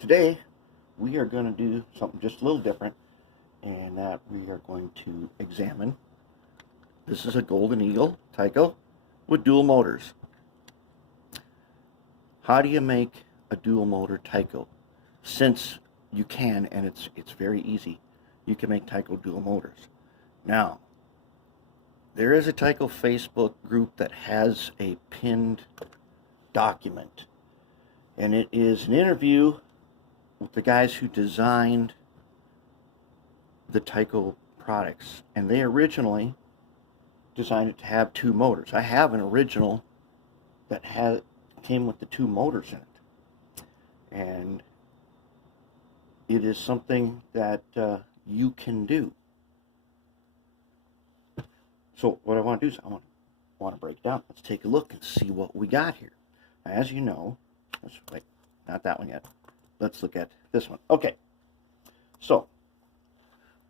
Today we are going to do something just a little different, and that we are going to examine. This is a Golden Eagle Tyco with dual motors. How do you make a dual motor Tyco? Since you can, and it's very easy, you can make Tyco dual motors. Now, there is a Tyco Facebook group that has a pinned document, and it is an interview with the guys who designed the Tyco products, and they originally designed it to have two motors. I have an original that came with the two motors in it, and it is something that you can do. So what I want to do is I want to break down. Let's take a look and see what we got here. Now, as you know, wait, not that one yet. Let's look at this one. Okay, so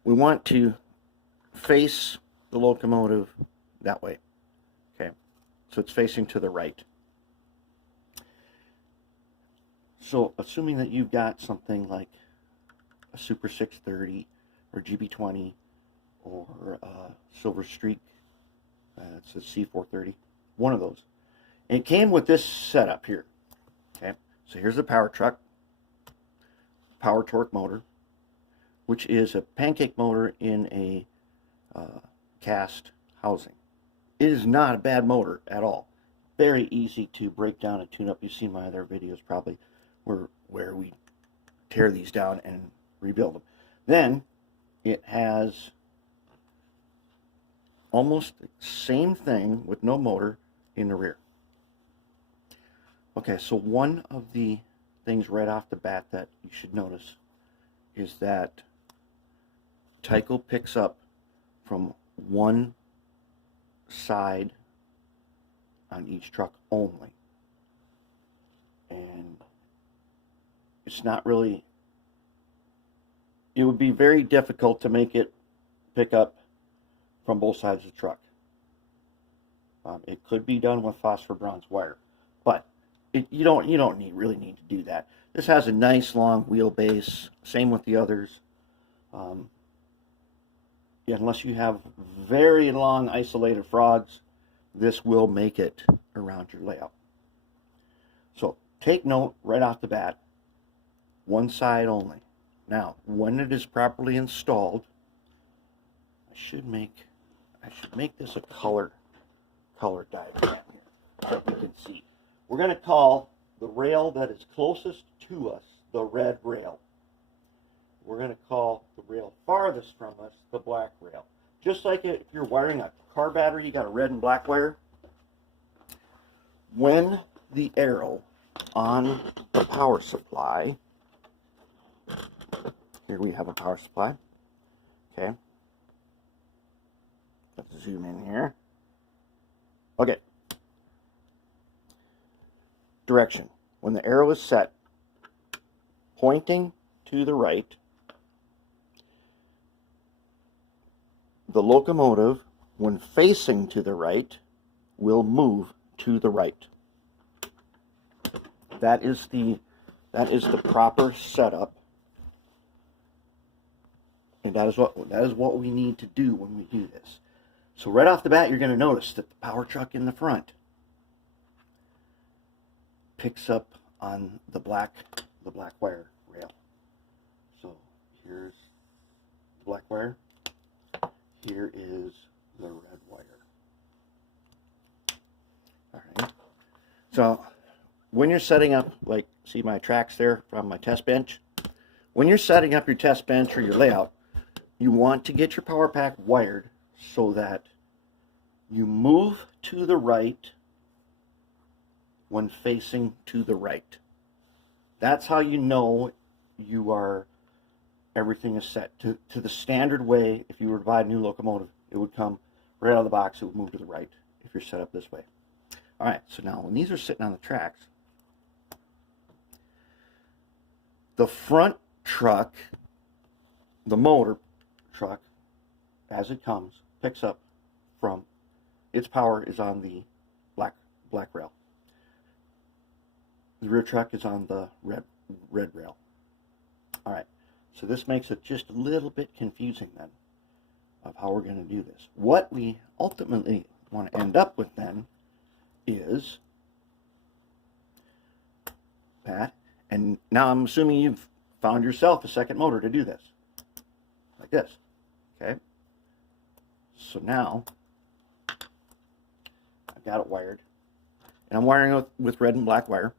we want to face the locomotive that way. Okay, so it's facing to the right. So assuming that you've got something like a Super 630 or GB20 or Silver Streak, it's a C430, one of those. And it came with this setup here. Okay, so here's the power truck, power torque motor, which is a pancake motor in a cast housing. It is not a bad motor at all. Very easy to break down and tune up. You've seen my other videos probably where we tear these down and rebuild them. Then it has almost the same thing with no motor in the rear. Okay, so one of the things right off the bat that you should notice is that Tyco picks up from one side on each truck only, and it's not really, it would be very difficult to make it pick up from both sides of the truck. It could be done with phosphor bronze wire, but you don't really need to do that. This has a nice long wheelbase. Same with the others. Unless you have very long isolated frogs, this will make it around your layout. So take note right off the bat, one side only. Now, when it is properly installed, I should make this a color diagram here so we can see. We're going to call the rail that is closest to us the red rail. We're going to call the rail farthest from us the black rail. Just like if you're wiring a car battery, you got a red and black wire. When the arrow on the power supply, here we have a power supply. Okay. Let's zoom in here. Okay. Direction. When the arrow is set pointing to the right, the locomotive, when facing to the right, will move to the right. That is the proper setup, and that is what we need to do when we do this. So right off the bat, you're going to notice that the power truck in the front picks up on the black wire rail. So here's the black wire. Here is the red wire. All right. So when you're setting up, like, see my tracks there from my test bench? When you're setting up your test bench or your layout, you want to get your power pack wired so that you move to the right when facing to the right. That's how you know everything is set to the standard way. If you were to buy a new locomotive, it would come right out of the box. It would move to the right if you're set up this way. All right, so now when these are sitting on the tracks, the front truck, the motor truck, as it comes, picks up from, its power is on the black rail. The rear truck is on the red rail. All right, so this makes it just a little bit confusing then of how we're going to do this. What we ultimately want to end up with then is that, and now I'm assuming you've found yourself a second motor to do this, like this, okay? So now I've got it wired, and I'm wiring it with red and black wire.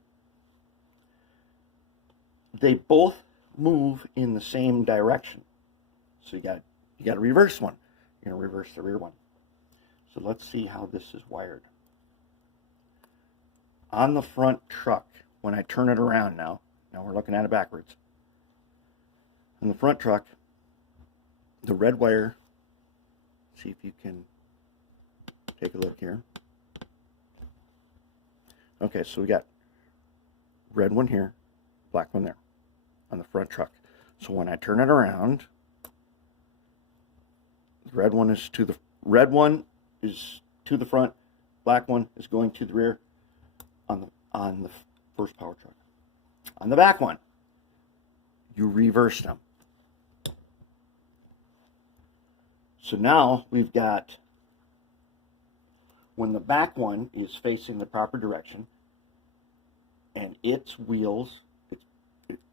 They both move in the same direction, so you got to reverse one. You're going to reverse the rear one. So let's see how this is wired. On the front truck, when I turn it around now we're looking at it backwards. On the front truck, the red wire, see if you can take a look here. Okay, so we got red one here, black one there on the front truck. So when I turn it around, the red one is to the front, black one is going to the rear on the first power truck. On the back one, you reverse them. So now we've got, when the back one is facing the proper direction and its wheels,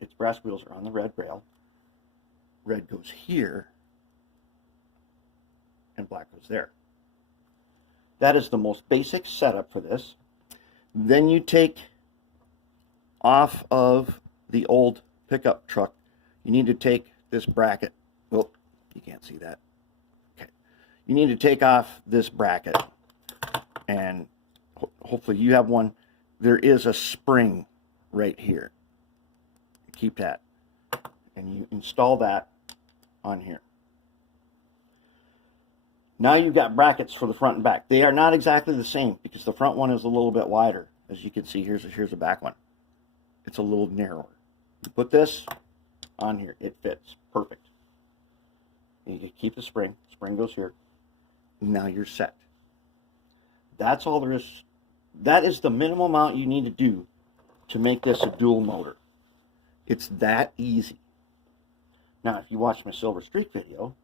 its brass wheels are on the red rail, red goes here and black goes there. That is the most basic setup for this. Then you take off of the old pickup truck, you need to take this bracket. Well, you can't see that. Okay. You need to take off this bracket, and hopefully you have one. There is a spring right here. Keep that, and you install that on here. Now you've got brackets for the front and back. They are not exactly the same because the front one is a little bit wider. As you can see, here's the back one. It's a little narrower. You put this on here, it fits perfect. And you keep the spring. Spring goes here. Now you're set. That's all there is. That is the minimum amount you need to do to make this a dual motor. It's that easy. Now, if you watch my Silver Streak video,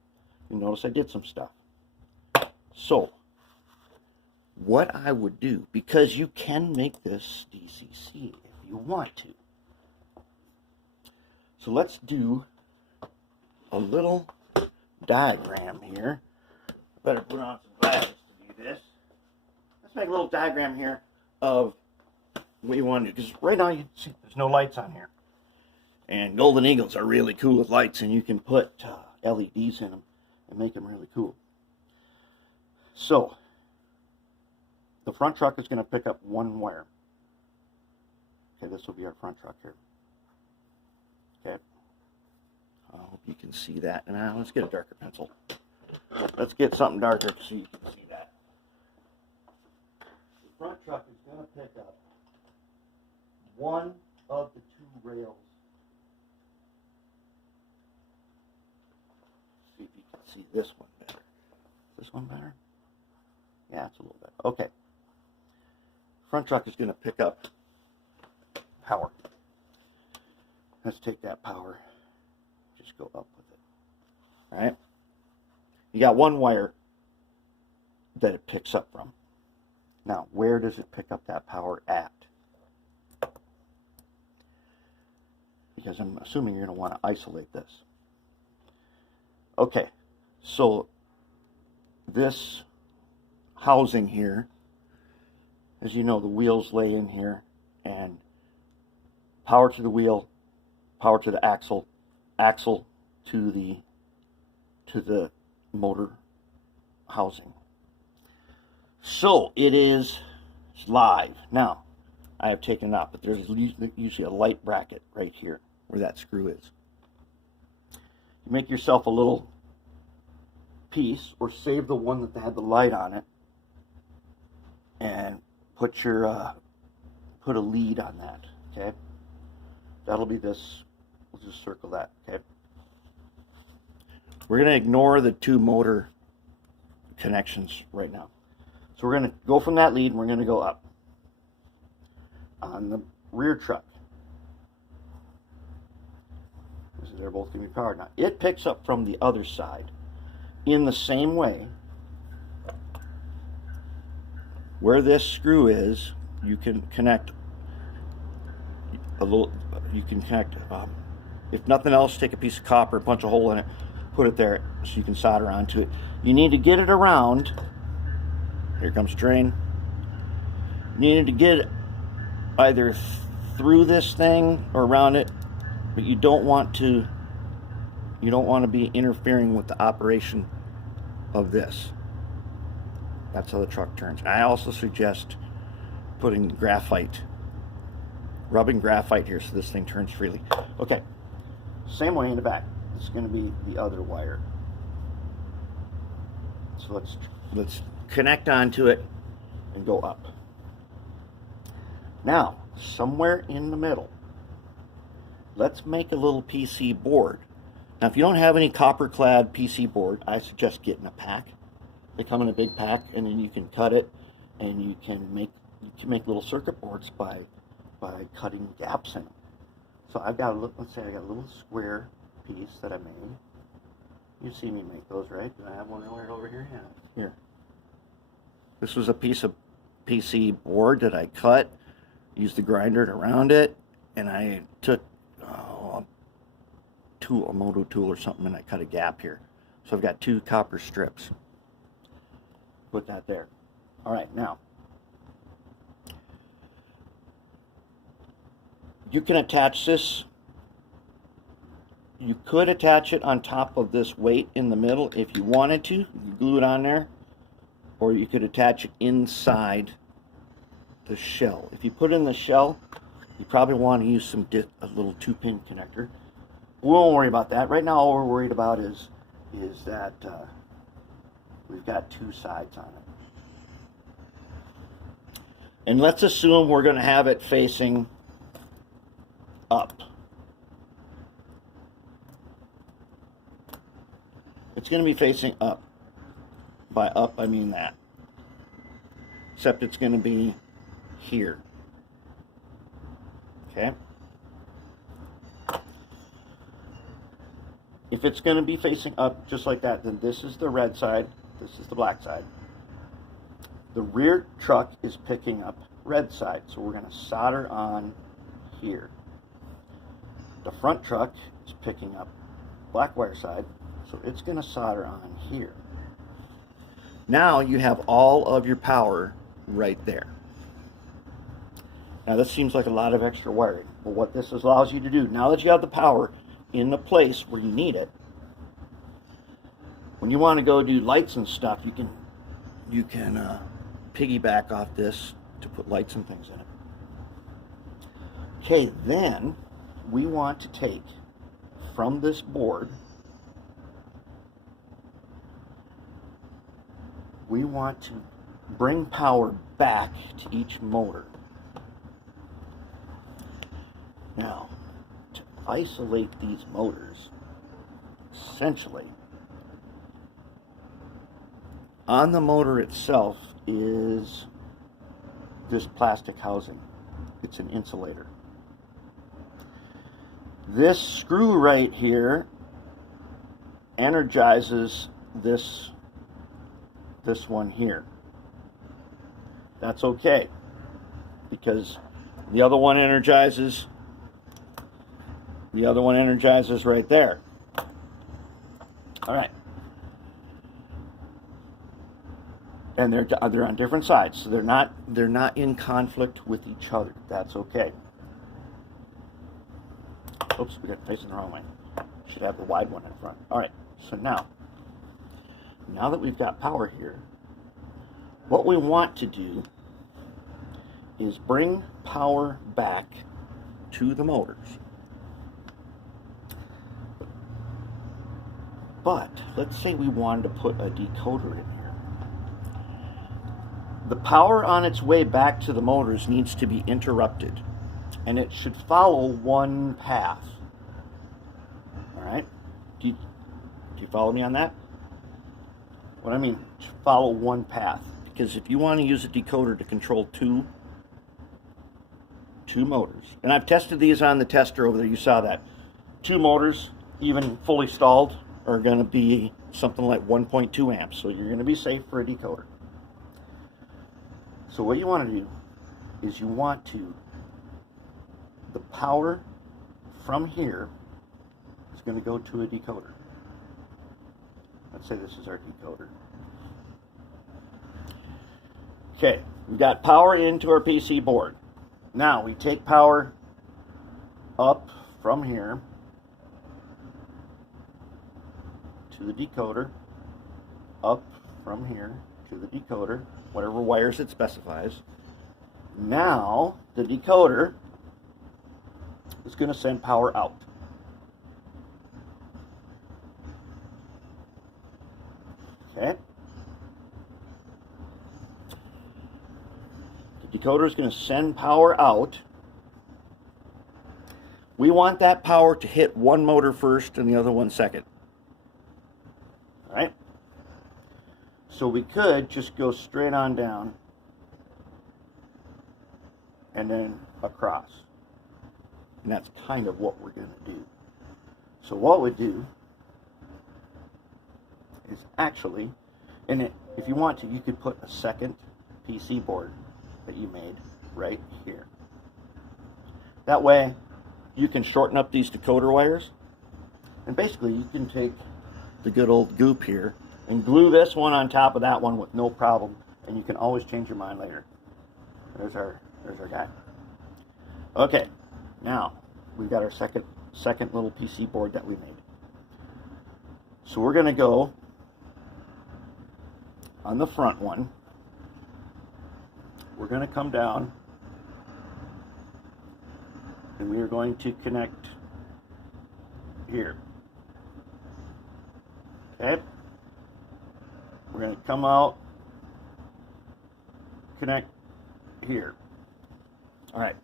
you notice I did some stuff. So, what I would do, because you can make this DCC if you want to. So let's do a little diagram here. I better put on some glasses to do this. Let's make a little diagram here of what you want to do. Because right now you can see there's no lights on here. And Golden Eagles are really cool with lights, and you can put LEDs in them and make them really cool. So, the front truck is going to pick up one wire. Okay, this will be our front truck here. Okay. I hope you can see that. And now let's get a darker pencil. Let's get something darker so you can see that. The front truck is going to pick up one of the two rails. See if you can see this one better. Is this one better? Yeah, it's a little better. Okay. Front truck is going to pick up power. Let's take that power, just go up with it. All right? You got one wire that it picks up from. Now, where does it pick up that power at? Because I'm assuming you're going to want to isolate this. Okay, so this housing here, as you know, the wheels lay in here, and power to the wheel, power to the axle, axle to the motor housing. So it is live. Now, I have taken it out, but there's usually a light bracket right here where that screw is. You make yourself a little piece, or save the one that had the light on it, and put a lead on that. Okay, that'll be this. We'll just circle that. Okay, we're going to ignore the two motor connections right now. So we're going to go from that lead and we're going to go up. On the rear truck, this is they're both going to be powered. Now, it picks up from the other side in the same way. Where this screw is, you can connect a little, you can connect, if nothing else, take a piece of copper, punch a hole in it, put it there so you can solder onto it. You need to get it around. Here comes drain. You need to get it either through this thing or around it, but you don't want to be interfering with the operation of this. That's how the truck turns. I also suggest putting graphite, rubbing graphite here so this thing turns freely. Okay, same way in the back. It's going to be the other wire. So let's connect onto it and go up. Now, somewhere in the middle, let's make a little PC board. Now, if you don't have any copper-clad PC board, I suggest getting a pack. They come in a big pack, and then you can cut it, and you can make little circuit boards by cutting gaps in them. So I've got let's say I got a little square piece that I made. You've seen me make those, right? Do I have one right over here? Yeah. Here. This was a piece of PC board that I cut, used the grinder around it, and I took a moto tool or something, and I cut a gap here. So I've got 2 copper strips. Put that there. All right, now you can attach this. You could attach it on top of this weight in the middle if you wanted to. You glue it on there, or you could attach it inside the shell. If you put it in the shell, you probably want to use a little 2-pin connector. We won't worry about that. Right now, all we're worried about is that we've got 2 sides on it. And let's assume we're going to have it facing up. It's going to be facing up. By up, I mean that. Except it's going to be here. Okay? If it's going to be facing up just like that, then this is the red side, this is the black side. The rear truck is picking up red side, so we're going to solder on here. The front truck is picking up black wire side, so it's going to solder on here. Now you have all of your power right there. Now this seems like a lot of extra wiring, but what this allows you to do, now that you have the power in the place where you need it, when you want to go do lights and stuff, you can piggyback off this to put lights and things in it. Okay, then we want to take from this board, we want to bring power back to each motor. Now, to isolate these motors, essentially, on the motor itself is this plastic housing. It's an insulator. This screw right here energizes this one here. That's okay, because the other one energizes right there. All right. And they're on different sides, so they're not in conflict with each other. That's okay. Oops, we got it facing the wrong way. Should have the wide one in front. All right. So now that we've got power here, what we want to do is bring power back to the motors. But let's say we wanted to put a decoder in here. The power on its way back to the motors needs to be interrupted, and it should follow one path. All right? Do you follow me on that? What I mean, follow one path. Because if you want to use a decoder to control two motors, and I've tested these on the tester over there, you saw that. 2 motors, even fully stalled, are going to be something like 1.2 amps. So you're going to be safe for a decoder. So what you want to do is you want to, the power from here is going to go to a decoder. Let's say this is our decoder. Okay, we got power into our PC board. Now we take power up from here to the decoder, up from here to the decoder, whatever wires it specifies. Now the decoder is going to send power out. Okay. The decoder is going to send power out. We want that power to hit one motor first and the other one second. All right? So we could just go straight on down and then across. And that's kind of what we're going to do. So what we do is actually, and if you want to, you could put a second PC board that you made right here. That way you can shorten up these decoder wires, and basically you can take the good old goop here and glue this one on top of that one with no problem, and you can always change your mind later. There's our guy. Okay, now we've got our second little PC board that we made. So we're going to go on the front one. We're going to come down and we are going to connect here. Okay. We're going to come out, connect here. All right.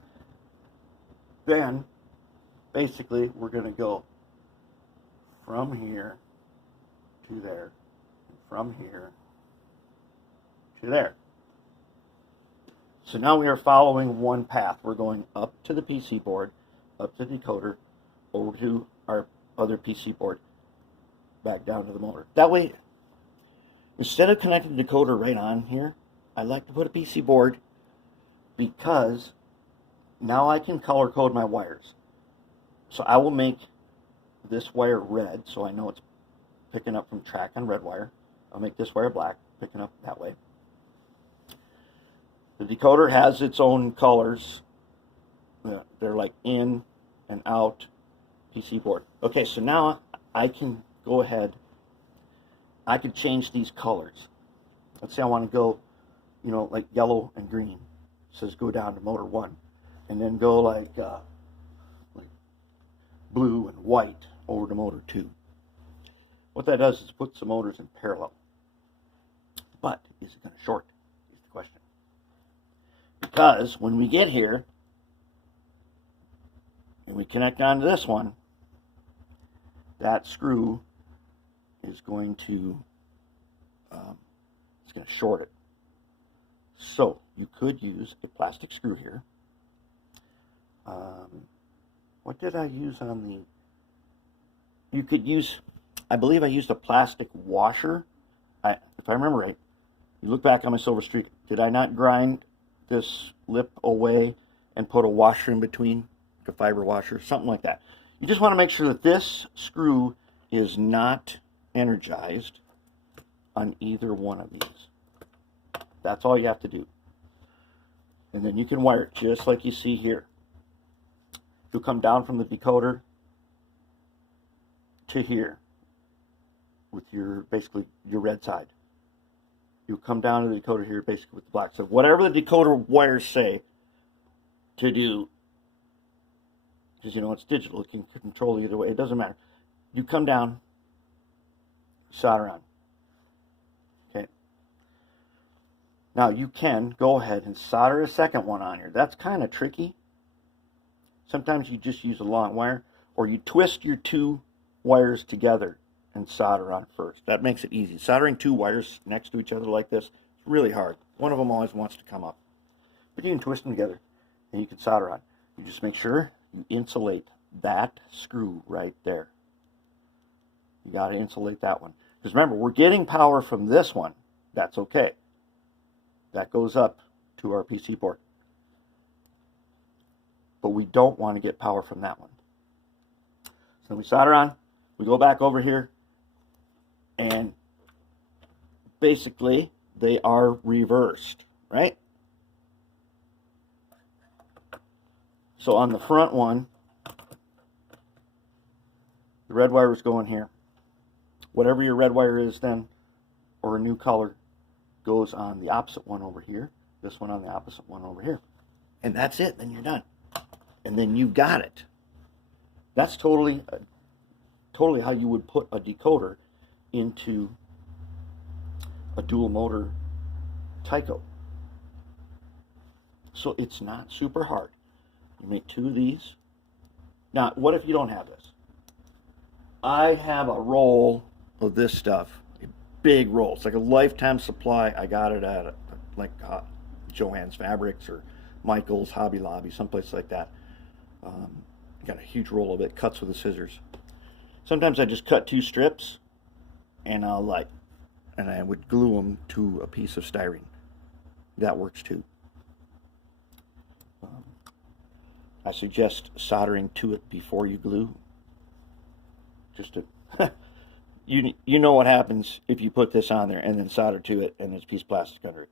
Then, basically, we're going to go from here to there, from here to there. So now we are following one path. We're going up to the PC board, up to the decoder, over to our other PC board, back down to the motor. That way, instead of connecting the decoder right on here, I like to put a PC board because now I can color code my wires. So I will make this wire red so I know it's picking up from track on red wire. I'll make this wire black, picking up that way. The decoder has its own colors. They're like in and out PC board. Okay, so now I can go ahead. I can change these colors. Let's say I want to go, like yellow and green. It says go down to motor 1. And then go like blue and white over to motor 2. What that does is puts the motors in parallel. But is it going to short? Is the question. Because when we get here and we connect onto this one, that screw is going to it's going to short it. So you could use a plastic screw here. What did I use on the? You could use, I believe I used a plastic washer. If I remember right, you look back on my Silver Streak, did I not grind this lip away and put a washer in between, like a fiber washer, something like that? You just want to make sure that this screw is not energized on either one of these. That's all you have to do. And then you can wire it just like you see here. You'll come down from the decoder to here with your, basically, your red side. You'll come down to the decoder here basically with the black. So whatever the decoder wires say to do, because it's digital, it can control either way, it doesn't matter. You come down, solder on. Okay. Now you can go ahead and solder a second one on here. That's kind of tricky. Sometimes you just use a long wire, or you twist your two wires together and solder on first. That makes it easy. Soldering two wires next to each other like this is really hard. One of them always wants to come up. But you can twist them together and you can solder on. You just make sure you insulate that screw right there. You got to insulate that one. Because remember, we're getting power from this one. That's okay. That goes up to our PC board. But we don't want to get power from that one. So we solder on, we go back over here, and basically they are reversed, right? So on the front one, the red wire is going here. Whatever your red wire is then, or a new color, goes on the opposite one over here. This one on the opposite one over here. And that's it, then you're done. And then you got it. That's totally how you would put a decoder into a dual motor Tyco. So it's not super hard. You make 2 of these. Now, what if you don't have this? I have a roll of this stuff, a big roll. It's like a lifetime supply. I got it at Joann's Fabrics or Michael's, Hobby Lobby, someplace like that. I got a huge roll of it, cuts with the scissors. Sometimes I just cut 2 strips, and I would glue them to a piece of styrene. That works too. I suggest soldering to it before you glue. Just to you know what happens if you put this on there and then solder to it and there's a piece of plastic under it.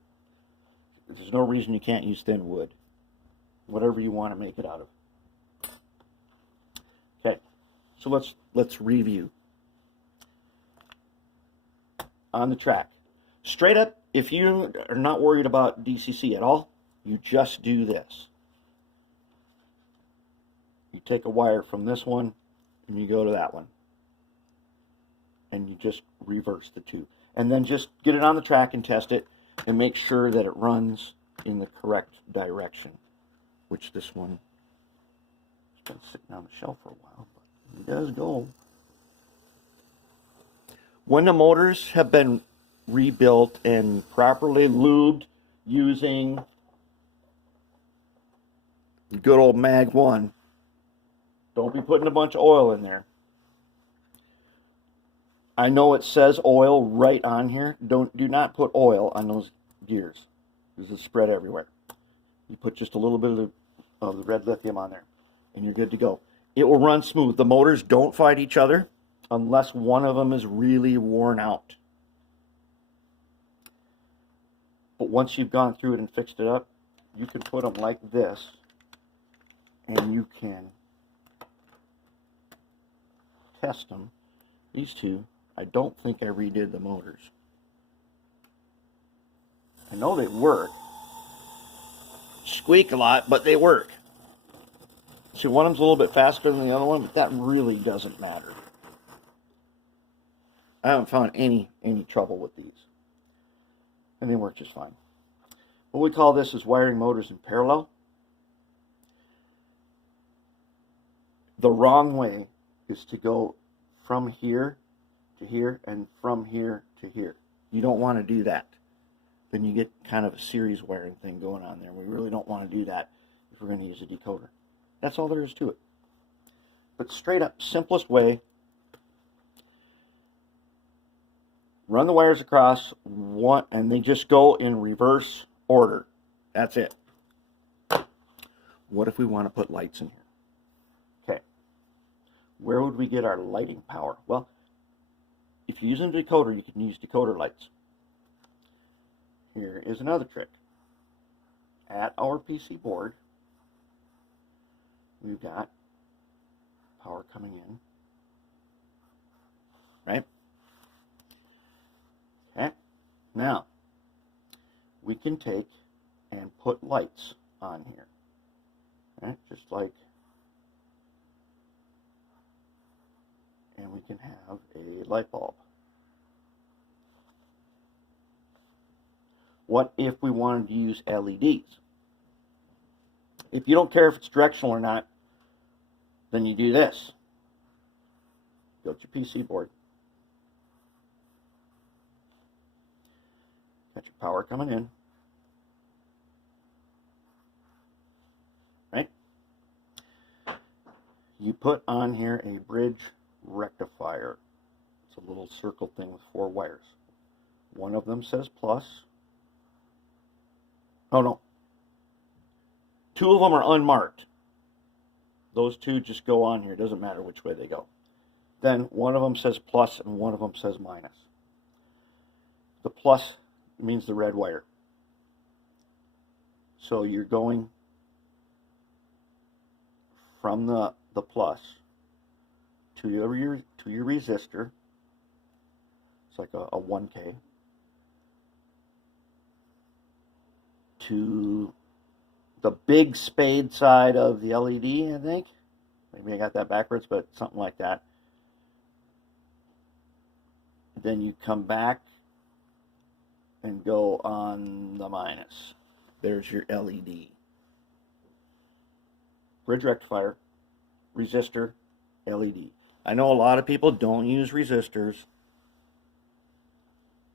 There's no reason you can't use thin wood. Whatever you want to make it out of. Okay, so let's review. On the track. Straight up, if you are not worried about DCC at all, you just do this. You take a wire from this one and you go to that one. And you just reverse the 2. And then just get it on the track and test it and make sure that it runs in the correct direction. Which this one has been sitting on the shelf for a while, but it does go. When the motors have been rebuilt and properly lubed using good old Mag 1, don't be putting a bunch of oil in there. I know it says oil right on here. Do not put oil on those gears. Because it's spread everywhere. You put just a little bit of the red lithium on there, and you're good to go. It will run smooth. The motors don't fight each other unless one of them is really worn out. But once you've gone through it and fixed it up, you can put them like this, and you can test them. These 2, I don't think I redid the motors. I know they work. Squeak a lot, but they work. See, one of them's a little bit faster than the other one, but that really doesn't matter. I haven't found any trouble with these. And they work just fine. What we call this is wiring motors in parallel. The wrong way is to go from here to here and from here to here. You don't want to do that. Then you get kind of a series wiring thing going on there. We really don't want to do that if we're going to use a decoder. That's all there is to it. But straight up, simplest way, run the wires across one, and they just go in reverse order. That's it. What if we want to put lights in here? Okay. Where would we get our lighting power? Well, if you're using a decoder, you can use decoder lights. Here is another trick. At our PC board, we've got power coming in, right? Okay. Now, we can take and put lights on here, right? Just like, and we can have a light bulb. What if we wanted to use LEDs? If you don't care if it's directional or not, then you do this. Go to your PC board. Got your power coming in. Right? You put on here a bridge rectifier. It's It's a little circle thing with 4 wires. One of them says plus. Oh no. 2 of them are unmarked. Those 2 just go on here. It doesn't matter which way they go. Then one of them says plus and one of them says minus. The plus means the red wire. So you're going from the plus to your resistor. It's like a 1K. To the big spade side of the LED, I think. Maybe I got that backwards, but something like that. Then you come back and go on the minus. There's your LED. Bridge rectifier, resistor, LED. I know a lot of people don't use resistors.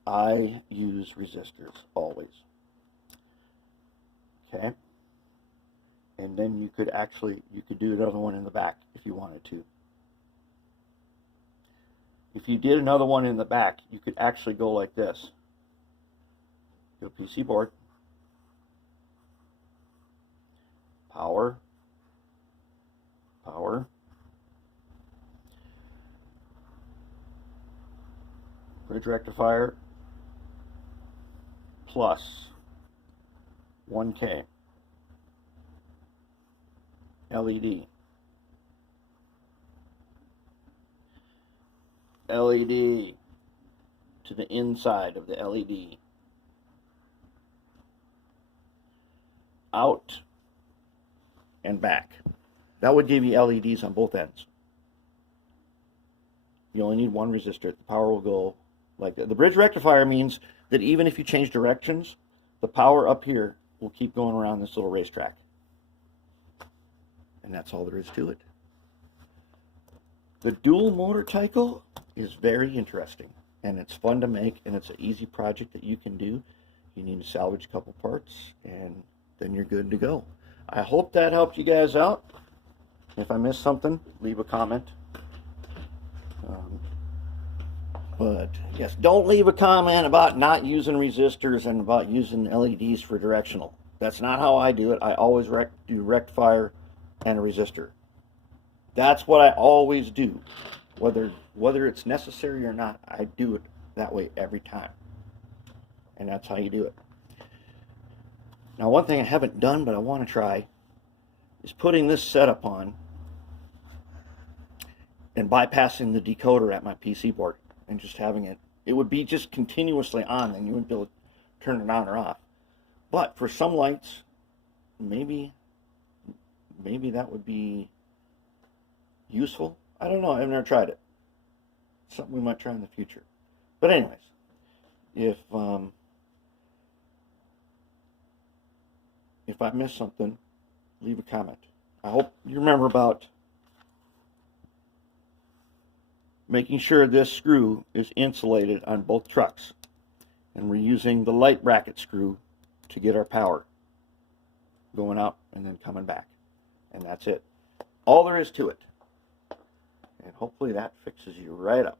I use resistors always. Okay. And then you could do another one in the back if you wanted to. If you did another one in the back, you could actually go like this. Your PC board, power, power, bridge rectifier, plus 1K, LED, LED to the inside of the LED, out and back. That would give you LEDs on both ends. You only need one resistor. The power will go like that. The bridge rectifier means that even if you change directions, the power up here will keep going around this little racetrack. And that's all there is to it. The dual motor Tyco is very interesting, and it's fun to make, and it's an easy project that you can do. You need to salvage a couple parts, and then you're good to go. I hope that helped you guys out. If I missed something, leave a comment. But yes, don't leave a comment about not using resistors and about using LEDs for directional. That's not how I do it. I always do rectifier and a resistor. That's what I always do. Whether it's necessary or not, I do it that way every time. And that's how you do it. Now, one thing I haven't done, but I want to try, is putting this setup on and bypassing the decoder at my PC board and just having it. It would be just continuously on, and you wouldn't be able to turn it on or off. But for some lights, maybe that would be useful. I don't know. I've never tried it. Something we might try in the future. But anyways, if I missed something, leave a comment. I hope you remember about making sure this screw is insulated on both trucks. And we're using the light bracket screw to get our power going out and then coming back. And that's it. All there is to it. And hopefully that fixes you right up.